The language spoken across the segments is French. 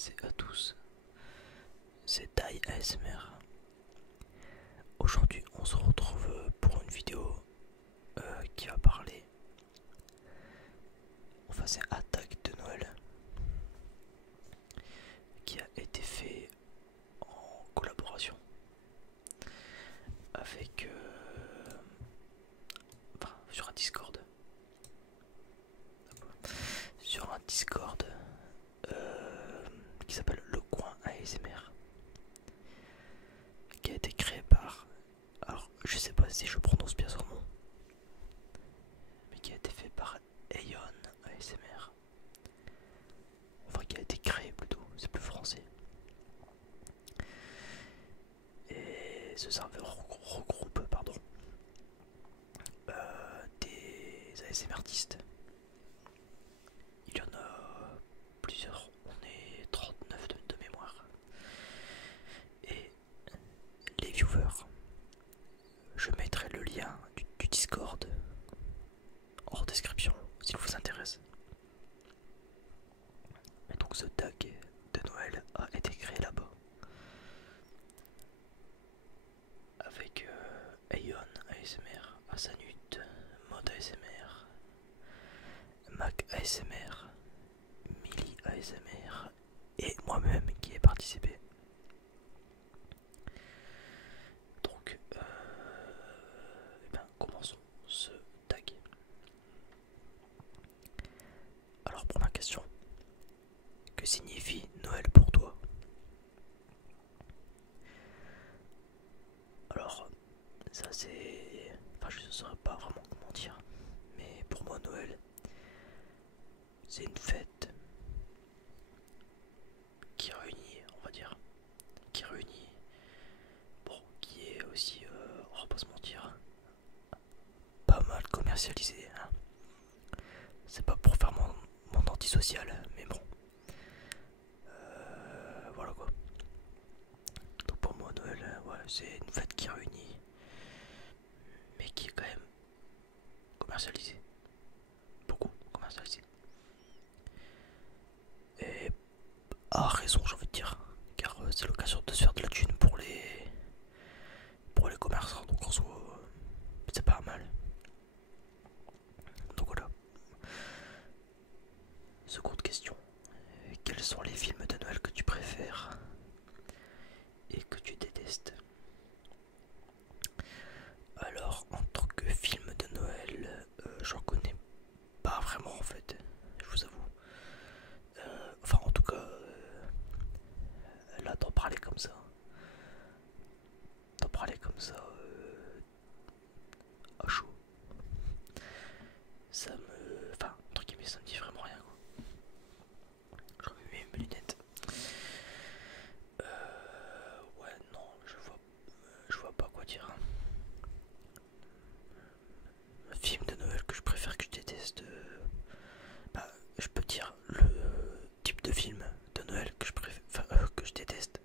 c'est à tous, c'est Tai ASMR. Aujourd'hui on se retrouve pour une vidéo qui va parler, enfin c'est Attaque de Noël, qui a été fait en collaboration avec, enfin sur un Discord, qui s'appelle Le Coin ASMR, qui a été créé par, alors je sais pas si je prononce bien son nom, mais qui a été fait par Aeon ASMR, enfin qui a été créé plutôt, c'est plus français. Et ce serveur regroupe des ASMR artistes. Il y en a plusieurs, on est 39 de mémoire. Et les viewers, je mettrai le lien du Discord en description s'il vous intéresse. Et donc ce tag de Noël a été créé là-bas avec Aeon ASMR, Asanut, Mode ASMR, Mac ASMR, Millie ASMR et moi-même qui ai participé. Donc, commençons ce tag. Alors, première question, que signifie Noël pour toi? Alors, ça c'est... Enfin, je ne saurais pas vraiment comment dire, mais pour moi, Noël, c'est une fête qui réunit, on va dire, qui réunit, bon, qui est aussi, on va pas se mentir, pas mal commercialisé, hein. C'est pas pour faire mon antisocial, mais bon, voilà quoi. Donc pour moi, Noël, ouais, c'est une fête qui réunit, mais qui est quand même commercialisée, beaucoup commercialisée. Et à raison, j'ai envie de dire, car c'est l'occasion de se faire de la thune pour les commerçants, donc en soi, c'est pas mal. Donc voilà. Seconde question. Quels sont les films de Noël que tu préfères et que tu détestes? Alors, en tant que film de Noël, j'en connais pas vraiment en fait, je vous avoue. Enfin, en tout cas, là, d'en parler comme ça, à chaud, ça me. Enfin, entre guillemets, ça me dit vraiment rien quoi. Je remets mes lunettes. Ouais, non, je vois pas quoi dire. Un film de Noël que je préfère, que je déteste, bah, je peux dire le type de film de Noël que je préfère, enfin, que je déteste.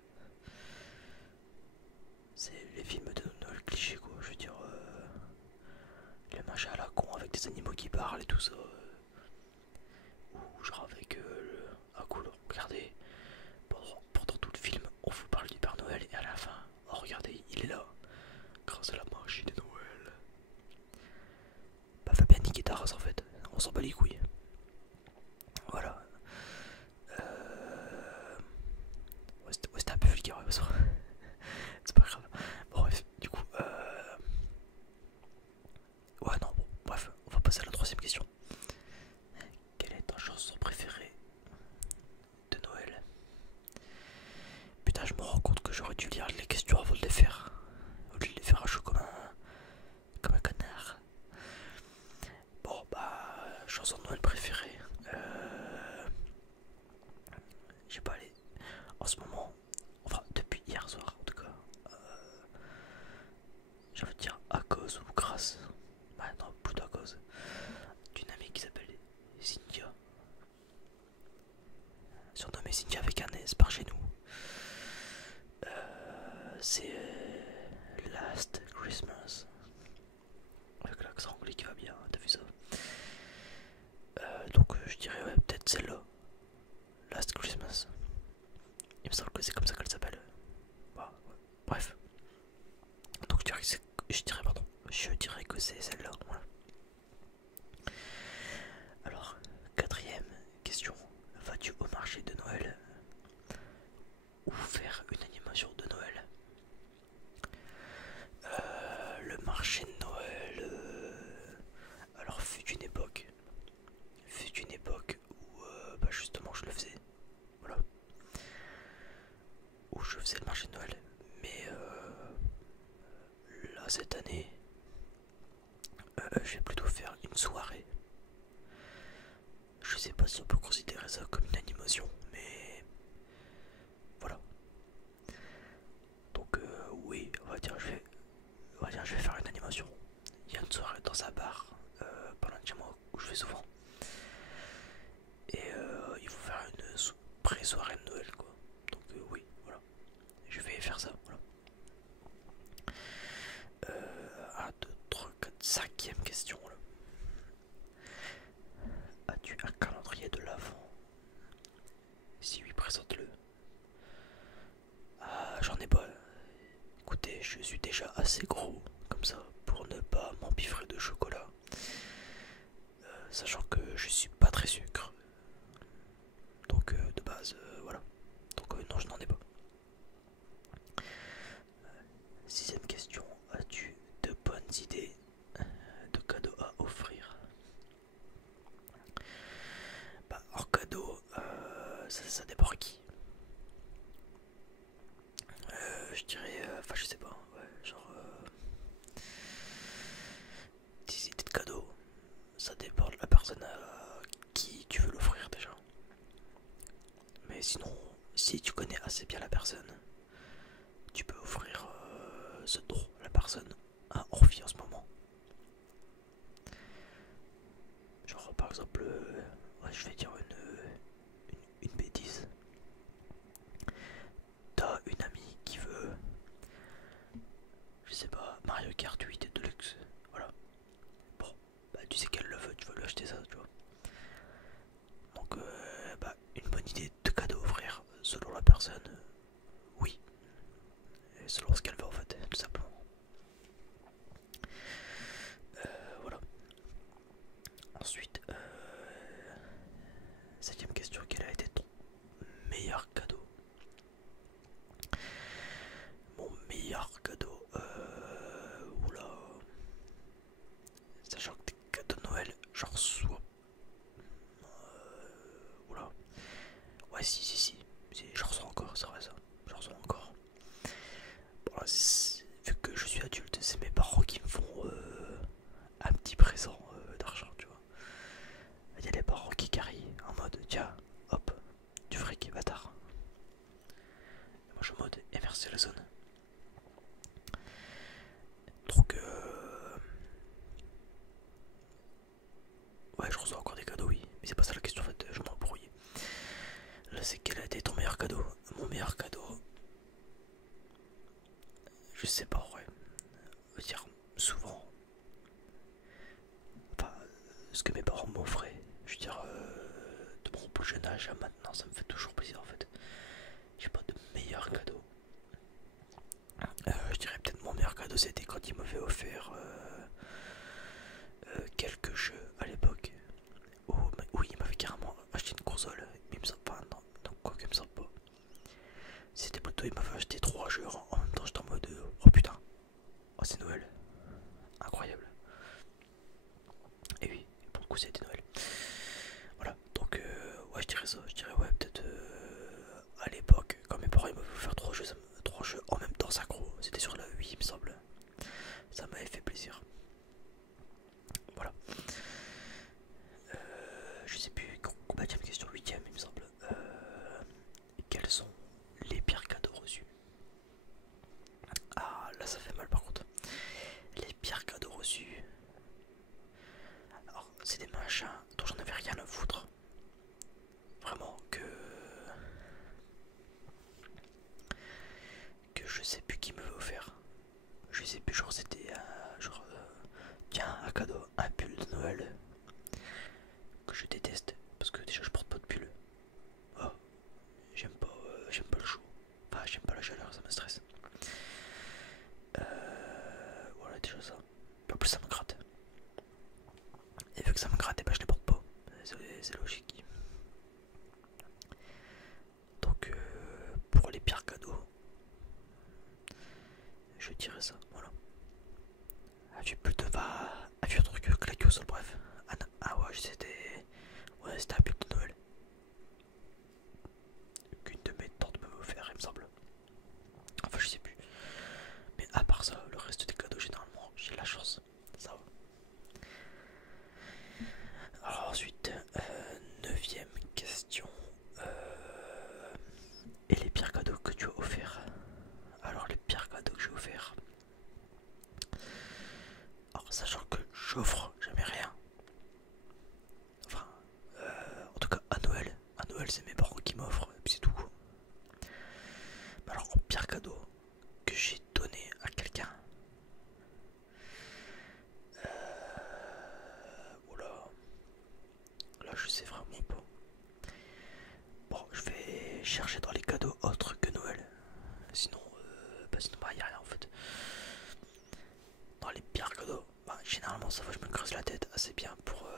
C'est les films de Noël clichés quoi, je veux dire, les machins à la con avec des animaux qui parlent et tout ça. Ou genre avec ah cool, regardez, pendant tout le film, on vous parle du Père Noël et à la fin, oh regardez, il est là, grâce à la machine de Noël. Bah Fabien niquer ta race en fait, on s'en bat les couilles. Voilà. Ouais, c'était un peu vulgaire, ouais, c'est pas grave. Bon, bref, du coup, ouais, non, bon, bref, on va passer à la troisième question. Quelle est ta chanson préférée de Noël? Putain, je me rends compte que j'aurais dû lire les questions avant de les faire. Au lieu de les faire à chaud comme un connard. Bon, bah, chanson de Noël préférée. J'ai pas les. En ce moment, enfin, depuis hier soir en tout cas, j'ai envie de dire à cause ou grâce. Bah, non, plutôt à cause d'une amie qui s'appelle Cynthia. Surnommée Cynthia avec un S par chez nous. C'est Last Christmas. Avec l'accent anglais qui va bien, t'as vu ça? Donc je dirais ouais, peut-être celle-là. Last Christmas. je vais plutôt faire une soirée. Je sais pas si on peut considérer ça comme une animation, mais voilà. Donc oui, on va dire je vais faire une animation. Il y a une soirée dans un bar, pas loin de chez moi, où je vais souvent. Et il faut faire une pré-soirée de Noël quoi. Donc oui, voilà. Je vais faire ça, voilà. 1, 2, 3, 4, 5e question là. As-tu un calendrier de l'avant? Si oui, présente-le. Ah, j'en ai pas. Écoutez, je suis déjà assez gros comme ça pour ne pas m'empiffrer de chocolat. Sachant que je suis pas très sucre. Donc de base, voilà. Donc non, je n'en ai pas. 6e question. As-tu de bonnes idées de cadeaux à offrir? Bah, en cadeau, ça dépend à qui. Je dirais, enfin je sais pas, ouais, genre des idées de cadeaux, ça dépend de la personne à qui tu veux l'offrir déjà. Mais sinon, si tu connais assez bien la personne, tu peux offrir ce dont la personne a envie en ce moment. Genre par exemple, ouais, je vais dire une bêtise. T'as une amie qui veut, je sais pas, Mario Kart 8 et Deluxe, voilà. Bon, bah tu sais qu'elle le veut, tu vas lui acheter ça, tu vois. Donc bah une bonne idée de cadeau à offrir selon la personne, oui. Et selon ce qu'elle veut en fait, tout simplement. Voilà. Ensuite, 7ème question, quel a été ton meilleur cadeau? Mon meilleur cadeau, oula. Sachant que des cadeaux de Noël, j'en reçois. Oula. Ouais, si, j'en reçois encore, c'est vrai ça. J'en reçois encore. Bon, là, vu que je suis adulte, c'est mes parents qui me font un petit présent d'argent, tu vois. Il y a les parents qui carrient en mode tiens, hop, du fric, bâtard. Et moi je suis en mode et merci la zone. Donc ouais, je reçois encore des cadeaux, oui. Mais c'est pas ça la question en fait, je m'embrouille. Là c'est quel a été ton meilleur cadeau? Mon meilleur cadeau, je sais pas, ouais. Je veux dire, souvent, enfin, ce que mes parents m'offraient, je veux dire, de mon plus jeune âge à maintenant, ça me fait toujours plaisir en fait. J'ai pas de meilleur cadeau. Je dirais peut-être mon meilleur cadeau c'était quand il m'avait offert quelques jeux à l'époque. Oui, il m'avait carrément acheté une console, mais il me semble pas, non, donc quoi qu'il me semble pas. C'était plutôt, il m'avait acheté 3 jeux en même temps, j'étais en mode oh putain, oh c'est Noël, incroyable. Et oui, pour le coup c'était Noël. Voilà, donc ouais, je dirais ça, je dirais ouais, peut-être à l'époque, quand mes parents ils m'avaient offert 3 jeux en même temps synchro, c'était sur la Wii il me semble. Ça m'avait fait plaisir. Voilà. Je sais plus combien de question, 8ème il me semble. Quels sont les pires cadeaux reçus? Ah là ça fait mal par contre. Les pires cadeaux reçus. Alors c'est des machins dont j'en avais rien à foutre. Vraiment que je sais plus qui me veut offert. Je sais plus, genre c'était genre tiens un cadeau, un pull de Noël que je déteste parce que déjà je porte pas de pull. Oh, j'aime pas le chaud. Enfin j'aime pas la chaleur, ça me stresse. Voilà déjà ça. En plus ça me gratte. Et vu que ça me gratte, et ben je les porte pas. C'est logique. Donc pour les pires cadeaux, je dirais ça, voilà. As-tu un truc claqué au sol, bref. Ah ouais, c'était. Ouais, c'était un pull de Noël. Qu'une de mes tantes m'avait offert, il me semble. Enfin, je sais plus. Mais à part ça, le reste des cadeaux, généralement, j'ai la chance. Ça va. chercher dans les cadeaux autres que Noël. Sinon, sinon bah, y a rien en fait. Dans les pires cadeaux, bah, généralement ça va, je me creuse la tête assez bien pour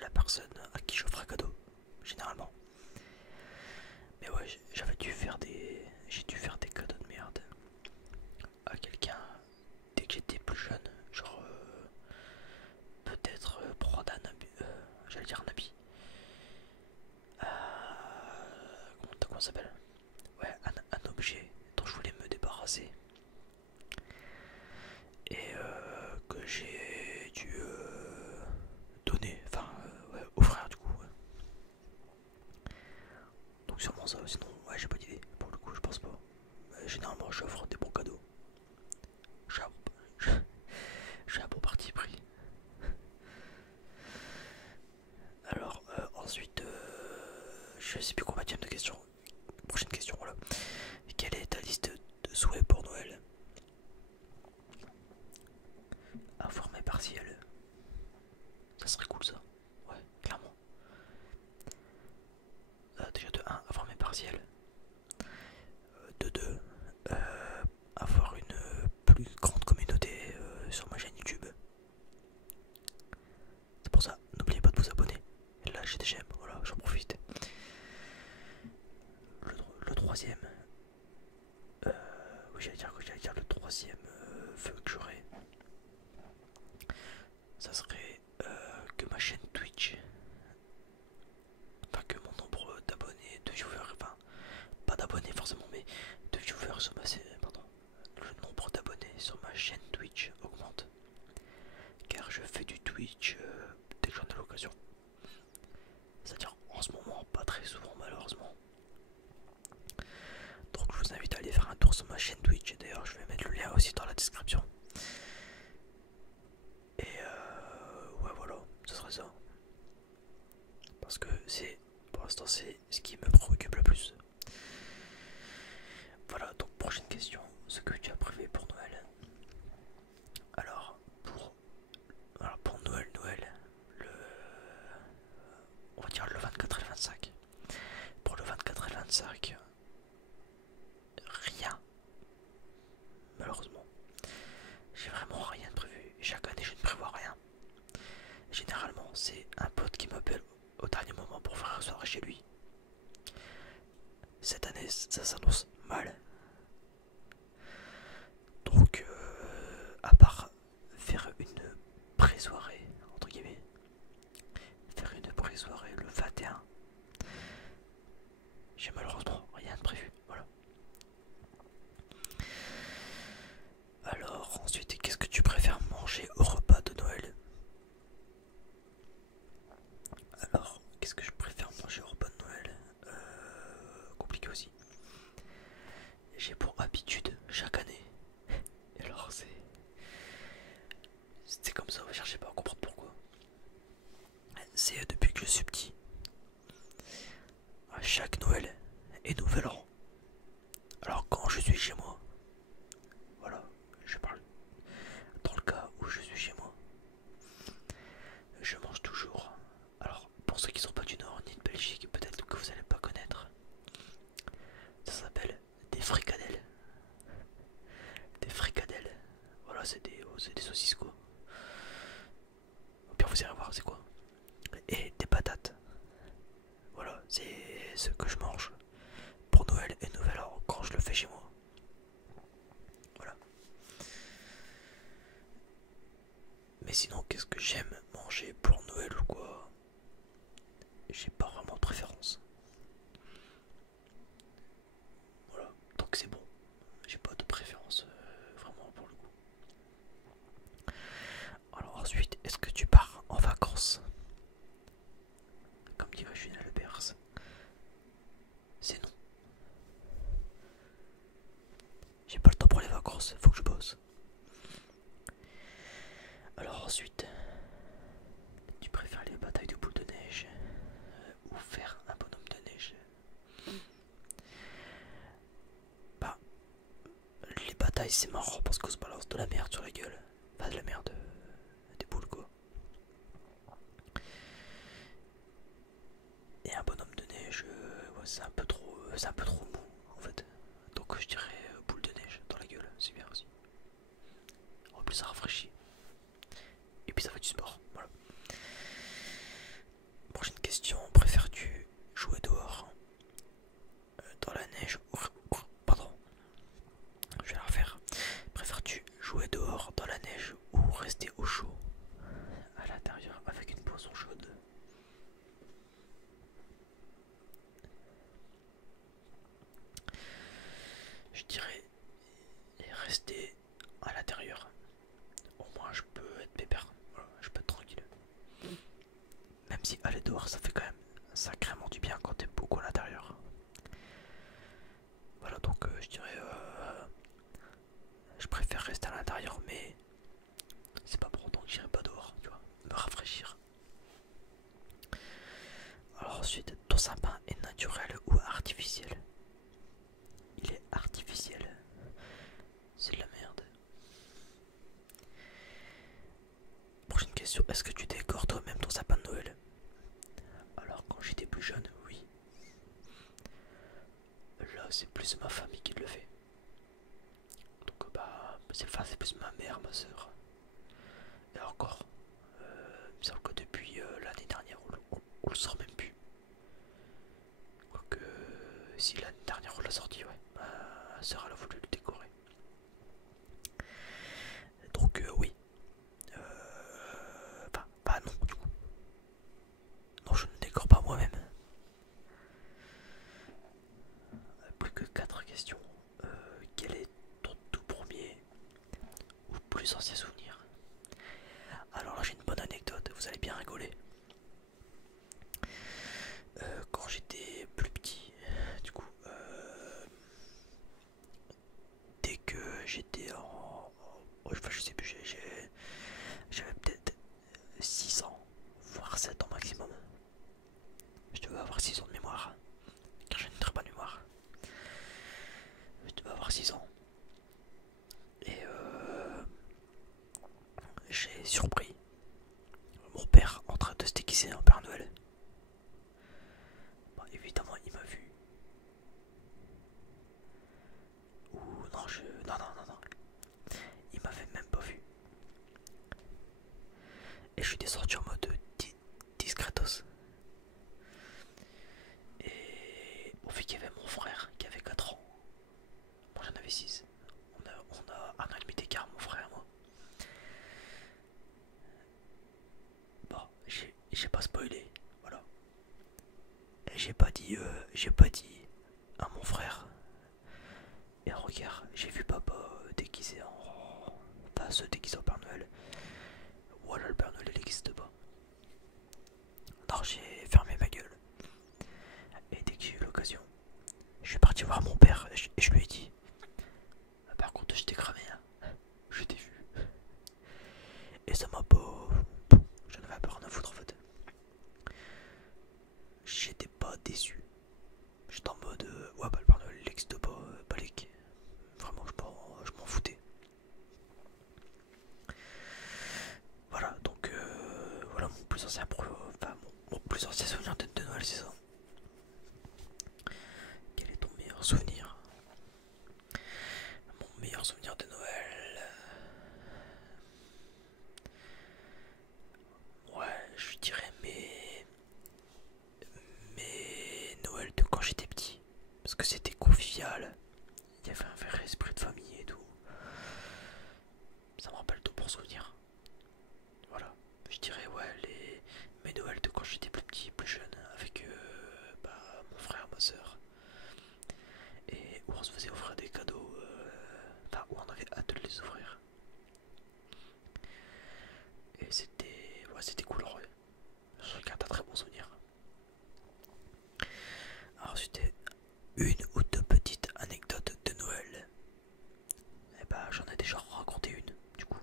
la personne à qui j'offre un cadeau, généralement. Mais ouais, j'ai dû faire des cadeaux de merde à quelqu'un dès que j'étais plus jeune, genre peut-être prendre un habit, j'allais dire un habit. Comment ça s'appelle? Ouais, un objet dont je voulais me débarrasser et que j'ai dû donner, enfin ouais, offrir du coup. Ouais. Donc sûrement ça, sinon ouais j'ai pas d'idée pour le coup, je pense pas. Généralement j'offre des bons cadeaux. J'ai un, j'ai un bon parti pris. Alors ensuite, je sais plus combien de questions. Prochaine question, voilà. Quelle est ta liste de souhaits pour Noël? Avoir mes partiels. Ça serait cool ça. Ouais, clairement. Déjà de un, avoir mes partiels. De 2, avoir une plus grande communauté sur ma chaîne YouTube. C'est pour ça, n'oubliez pas de vous abonner. Et lâchez des j'aime, voilà, j'en profite. Le troisième, oui j'allais dire le troisième vœu que j'aurais, ça serait que ma chaîne Twitch, enfin que mon nombre d'abonnés, de viewers, enfin pas d'abonnés forcément, mais de viewers sur ma pardon, le nombre d'abonnés sur ma chaîne Twitch augmente, car je fais du Twitch dès que j'en ai l'occasion. C'est-à-dire en ce moment, pas très souvent malheureusement. Donc je vous invite à aller faire un tour sur ma chaîne Twitch. D'ailleurs je vais mettre le lien aussi dans la description. Et ouais voilà, ce serait ça. Parce que pour l'instant c'est ce qui me préoccupe le plus. Voilà, donc prochaine question. Ce que tu as prévu pour Noël? Alors pour Noël, on va dire le 24 et le 25. Pour le 24 et le 25, rien. Malheureusement. J'ai vraiment rien de prévu. Chaque année je ne prévois rien. Généralement c'est un pote qui m'appelle au dernier moment pour faire une soirée chez lui. Cette année ça s'annonce mal. Donc à part faire une pré-soirée, entre guillemets, faire une pré-soirée le 21, j'ai malheureusement rien de prévu. Voilà. Alors ensuite, qu'est-ce que tu préfères manger au repas de Noël? Alors, qu'est-ce que je préfère manger au repas de Noël? Compliqué aussi. J'ai pour habitude chaque année. Et alors c'est comme ça, je cherchez pas à comprendre pourquoi. C'est depuis que je suis petit. À chaque Noël et Nouvel An. Alors quand je suis chez moi, voilà, je parle dans le cas où je suis chez moi, je mange toujours. Alors pour ceux qui sont pas du Nord ni de Belgique, peut-être que vous allez pas connaître, ça s'appelle des fricadelles. Des fricadelles. Voilà, c'est des saucisses quoi. Au pire vous irez voir c'est quoi. Et des patates. Voilà, c'est ce que je mange pour Noël et Nouvel An quand je le fais chez moi. Voilà. Mais sinon, qu'est-ce que j'aime manger pour Noël ou quoi? J'ai pas vraiment de préférence. Voilà, donc c'est bon. J'ai pas de préférence vraiment pour le coup. Alors ensuite, est-ce que tu pars en vacances? Comme dirait Julien Lepers, c'est non. J'ai pas le temps pour les vacances, faut que je bosse. Alors ensuite, tu préfères les batailles de boules de neige ou faire un bonhomme de neige? Bah, les batailles c'est marrant parce qu'on se balance de la merde sur la gueule. Pas de la merde, des boules quoi. c'est un peu trop mou en fait. Donc je dirais boule de neige dans la gueule, c'est bien aussi. En plus ça rafraîchit. Et puis ça fait du sport, voilà. Prochaine question, préfères-tu jouer dehors dans la neige pardon, je vais la refaire. Préfères-tu jouer dehors dans la neige ou rester au chaud à l'intérieur avec une boisson chaude? Je dirais rester à l'intérieur. Au moins je peux être pépère, voilà, je peux être tranquille. Même si aller dehors ça fait quand même sacrément du bien quand t'es beaucoup à l'intérieur. Voilà donc je dirais je préfère rester à l'intérieur mais c'est pas pour autant que j'irai pas dehors, tu vois, me rafraîchir. Alors ensuite, ton sapin est naturel ou artificiel? Il est artificiel. C'est de la merde. Prochaine question, est-ce que tu décores toi-même ton sapin de Noël? Alors quand j'étais plus jeune, oui. Là c'est plus ma famille qui le fait. Donc bah c'est plus ma mère, ma soeur. Et encore, il me semble que depuis l'année dernière on le sort même plus. Quoique si l'année dernière on l'a sorti, ouais. Ma soeur elle a voulu le décorer. Donc oui. Bah non du coup. Non je ne décore pas moi-même. Plus que 4 questions. Quel est ton tout premier ou plus ancien souvenir? Alors là j'ai une bonne anecdote, vous allez bien rigoler. Quand j'étais plus petit, du coup, dès que j'étais enfin, je sais plus, j'avais peut-être 6 ans, voire 7 ans maximum. Je devais avoir 6 ans de mémoire, car j'ai une très bonne mémoire. Je devais avoir 6 ans. Et j'ai surpris mon père en train de se déguiser en Père Noël. Bon, évidemment, il m'a vu. Ou non, non. Il m'avait même pas vu. Et je suis descendu en mode discretos. Et au fait qu'il y avait mon frère qui avait 4 ans. Moi j'en avais 6. On a un an et demi d'écart, mon frère et moi. Bon, j'ai pas spoilé, voilà. Et j'ai pas dit à mon frère. Et regarde, j'ai vu papa déguisé en... Enfin, se déguiser en Père Noël. Voilà, le Père Noël il n'existe pas. Alors j'ai fermé ma gueule. Et dès que j'ai eu l'occasion, je suis parti voir mon père et je lui ai dit: par contre, je t'ai cramé, hein. Je t'ai vu. Et ça m'a pas... J'en avais pas rien à foutre en fait. J'étais pas déçu. J'étais en mode ouais bah le Père Noël il n'existe pas, balèque. Vraiment je m'en foutais. Voilà donc voilà mon plus ancien mon plus ancien souvenir de Noël c'est ça. Quel est ton meilleur souvenir? Mon meilleur souvenir de Noël. Ouais je dirais mes Noël de quand j'étais petit. Parce que c'était convivial. Il y avait un vrai esprit de famille et tout. Ça me rappelle tout pour souvenir. Voilà. Je dirais ouais mes Noëls de quand j'étais plus petit, plus jeune, avec mon frère, ma soeur. Et où on se faisait offrir des cadeaux. Enfin où on avait hâte de les offrir. Et c'était cool en vrai. Je regarde un très bon souvenir. Alors c'était une ou deux petites anecdotes de Noël. Et bah j'en ai déjà raconté une du coup.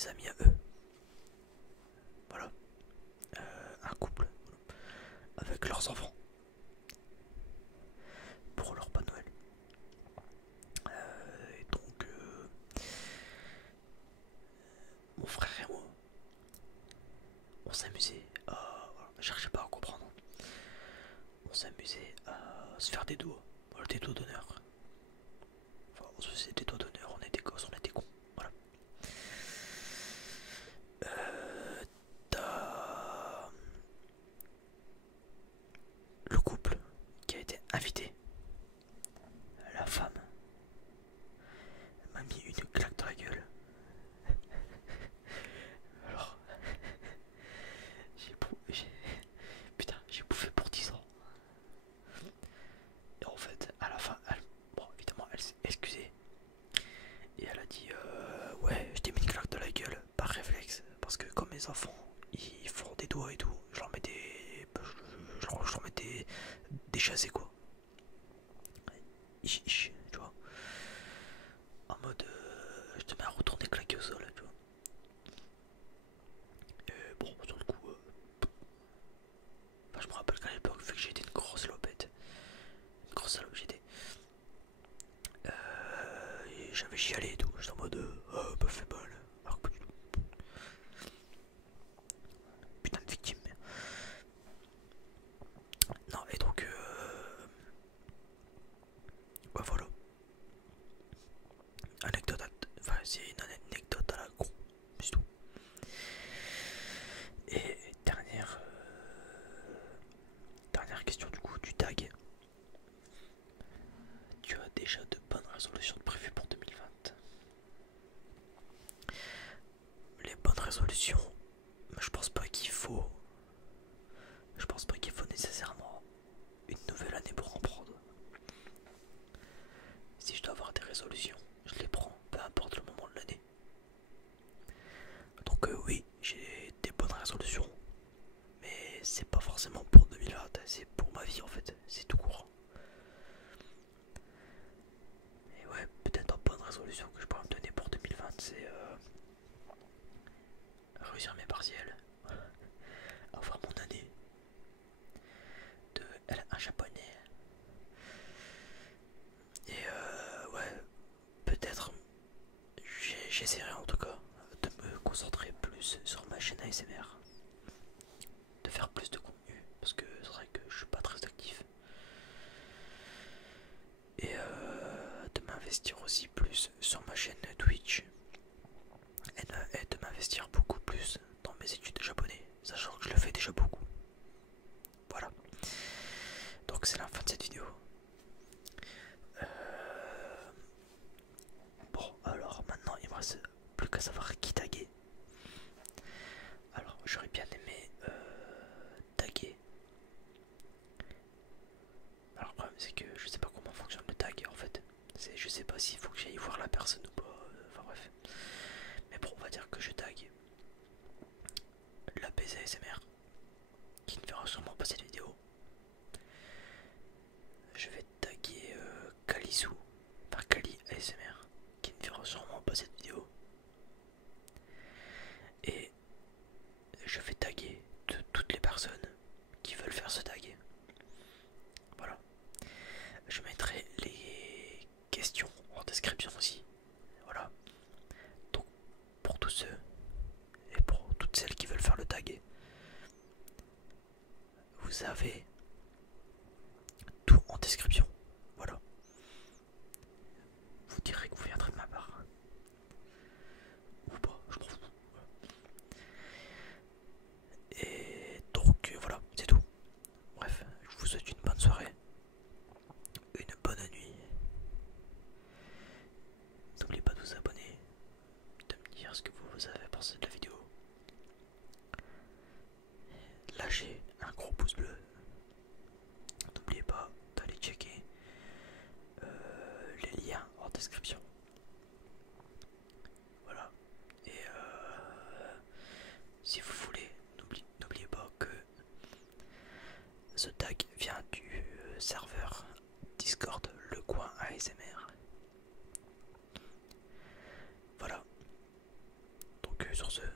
des amis à eux. Voilà. Un couple avec leurs enfants pour leur pas de Noël. Et donc, mon frère et moi, on s'amusait à... Voilà, cherchez pas à comprendre. On s'amusait à se faire des doigts. Voilà, des doigts d'honneur. Enfin, on se faisait des doigts d'honneur, on était gosses, on était cons. Voilà. T'as le couple qui a été invité. La femme m'a mis une claque dans la gueule. Alors, putain, j'ai bouffé pour 10 ans. Et en fait, à la fin, bon, évidemment, elle s'est excusée. Et elle a dit ouais, je t'ai mis une claque dans la gueule par réflexe. Parce que comme mes enfants, ils font des doigts et tout, je leur mets je leur mets des chassés quoi. Tu vois. En mode, je te mets à retourner claqué au sol, tu vois. Et bon, sur le coup, enfin, je me rappelle qu'à l'époque, vu que j'étais une grosse lopette, une grosse salope j'étais, et j'avais chialé et tout, j'étais en mode, oh, bah fait mal, alors que pas du tout. Putain de victime. Non, et donc, bah voilà. Anecdote, enfin, c'est une anecdote à la con, c'est tout. Et dernière question du coup, du tag. Tu as déjà de bonnes résolutions prévues pour 2020? Les bonnes résolutions, je pense pas qu'il faut. Je pense pas qu'il faut nécessairement une nouvelle année pour en prendre. Si je dois avoir des résolutions, je les prends, peu importe le moment de l'année. Donc oui, j'ai des bonnes résolutions, mais c'est pas forcément pour 2020, c'est pour ma vie en fait, c'est tout court. Et ouais, peut-être en bonne résolution que je pourrais me donner pour 2020, c'est réussir mes partiels, avoir mon année de L1 japonais. Et ouais, peut-être j'essaierai en tout cas de me concentrer plus sur ma chaîne ASMR, de faire plus de contenu, parce que c'est vrai que je suis pas très actif. Et de m'investir aussi plus sur ma chaîne Twitch. Et de m'investir beaucoup plus dans mes études de japonais, sachant que je le fais déjà beaucoup. Voilà. Donc c'est la fin de cette vidéo. Bon, alors maintenant il me reste plus qu'à savoir qui taguer. Alors j'aurais bien aimé taguer. Alors le problème c'est que je sais pas comment fonctionne le tag en fait. Je sais pas s'il faut que j'aille voir la personne ou pas. Enfin bref. Mais bon, on va dire que je tag la PZ ASMR qui ne verra sûrement pas cette vidéo. Je vais taguer Kalisou, enfin Kali ASMR qui ne verra sûrement pas cette vidéo. Et je vais taguer toutes les personnes qui veulent faire ce tag. Voilà. Je mettrai les questions en description aussi. Voilà. Donc pour tous ceux et pour toutes celles qui veulent faire le tag, vous avez tout en description. Voilà. Vous direz que vous viendrez de ma part. Ou pas, je m'en fous. Et donc voilà, c'est tout. Bref, je vous souhaite une bonne soirée, une bonne nuit. N'oubliez pas de vous abonner, de me dire ce que vous avez pensé de la vidéo. Lâchez un gros pouce bleu. N'oubliez pas d'aller checker les liens en description. Voilà. Et si vous voulez, n'oubliez pas que ce tag vient du serveur Discord Le Coin ASMR. Voilà. Donc sur ce,